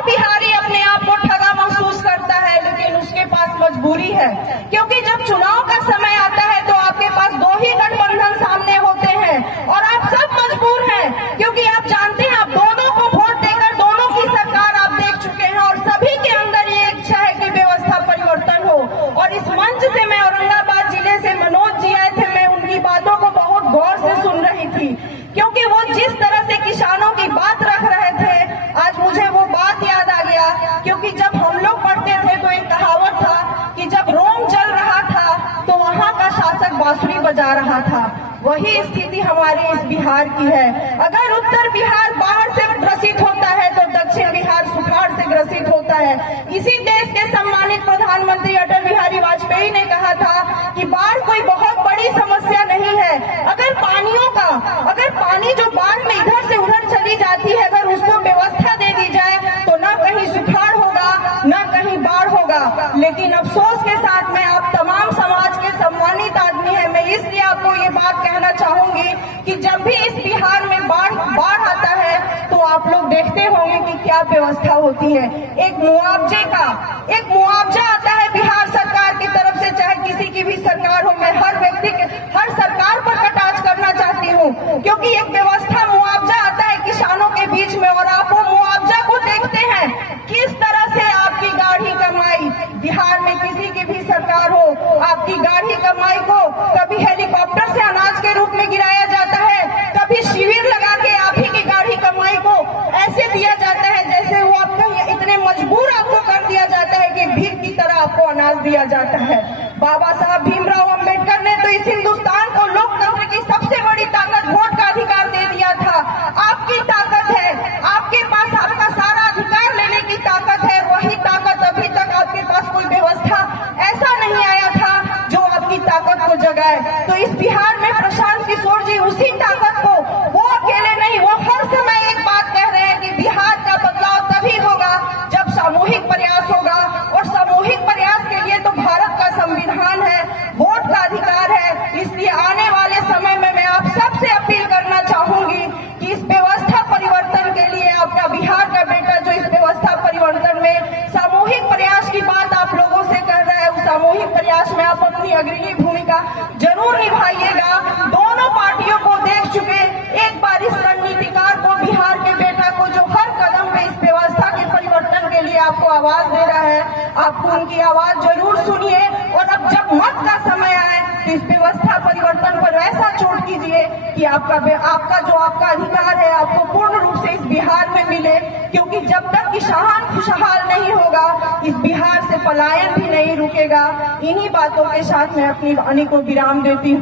हर बिहारी अपने आप को ठगा महसूस करता है, लेकिन उसके पास मजबूरी है, क्योंकि जब चुनाव का समय आता है तो आपके पास दो ही गठबंधन सामने होते हैं और आप सब मजबूर हैं, क्योंकि आप जानते हैं आप दोनों को वोट देकर दोनों की सरकार आप देख चुके हैं और सभी के अंदर ये इच्छा है कि व्यवस्था परिवर्तन हो। और इस मंच से मैं औरंगाबाद जिले से मनोज जी आए थे, मैं उनकी बातों को बहुत गौर से सुन रही थी, क्योंकि वो जिस तरह से किसानों की बात रख रहे थे, आज मुझे वो बात याद आ गया। क्योंकि जब हम लोग पढ़ते थे तो एक कहावत था कि जब रोम जल रहा था तो वहाँ का शासक बांसुरी बजा रहा था। वही स्थिति हमारे इस बिहार की है। अगर उत्तर बिहार बाढ़ से ग्रसित होता है तो दक्षिण बिहार सुखाड़ से ग्रसित होता है। इसी देश के सम्मानित प्रधानमंत्री अटल बिहारी वाजपेयी ने कहा था कि बाढ़ कोई बहुत बड़ी समस्या नहीं है। अगर पानी जो बाढ़ में इधर से उधर चली जाती है, अगर उसको व्यवस्था दे दी जाए तो न कहीं सुखाड़ होगा न कहीं बाढ़ होगा। लेकिन अफसोस के साथ में आप तमाम समाज के सम्मानित आदमी हैं, मैं इसलिए आपको ये बात कहना चाहूंगी कि जब भी इस बिहार में बाढ़ आता है तो आप लोग देखते होंगे कि क्या व्यवस्था होती है। एक मुआवजा आता है बिहार सरकार की तरफ से, चाहे किसी की भी सरकार हो। मैं हर सरकार पर कटाक्ष करना चाहती हूँ, क्योंकि एक व्यवस्था मुआवजा आता है किसानों के बीच में और आप वो मुआवजा को देखते हैं किस तरह से आपकी गाढ़ी कमाई, बिहार में किसी की भी सरकार हो, आपकी गाढ़ी कमाई को कभी हेलीकॉप्टर से अनाज के रूप में गिराया जाता है, कभी शिविर लगा के आप ही की गाढ़ी कमाई को ऐसे दिया जाता है जैसे वो आपको इतने मजबूर आपको कर दिया जाता है कि भीख की तरह आपको अनाज दिया जाता है। बाबा साहब भीमराव अंबेडकर ने तो इस हिंदुस्तान को लोकतंत्र की सबसे बड़ी ताकत वोट का अधिकार दे दिया था। आपकी ताकत है, आपके पास आपका सारा अधिकार लेने की ताकत है, वही ताकत अभी तक आपके पास कोई व्यवस्था ऐसा नहीं आया था जो आपकी ताकत को जगाए। तो इस बिहार में प्रशांत किशोर जी उसी ताकत को, वो अकेले नहीं, वो हर समय एक बात कह रहे हैं कि बिहार का बदलाव तभी होगा जब सामूहिक प्रयास होगा। और सामूहिक प्रयास के लिए तो भारत का संविधान है, वोट का अधिकार है। इसलिए आने वाले समय में मैं आप सबसे अपील करना चाहूंगी कि इस व्यवस्था परिवर्तन के लिए आपका बिहार का बेटा जो इस व्यवस्था परिवर्तन में सामूहिक प्रयास की बात आप लोगों से कर रहा है, उस सामूहिक प्रयास में आप अपनी अग्रणी भूमिका जरूर निभाइएगा। दोनों पार्टियों को देख चुके, एक बार इस रणनीतिकार को, बिहार के बेटा को, जो हर कदम पे इस व्यवस्था के परिवर्तन के लिए आपको आवाज दे रहा है, आपको उनकी आवाज जरूर सुनिए। और अब जब मत का समय आए तो इस व्यवस्था परिवर्तन पर ऐसा चोट कीजिए कि आपका जो आपका अधिकार है आपको पूर्ण रूप से इस बिहार में मिले, क्योंकि जब तक किसान खुशहाल नहीं होगा इस बिहार से पलायन भी नहीं रुकेगा। इन्हीं बातों के साथ मैं अपनी वाणी को विराम देती हूँ।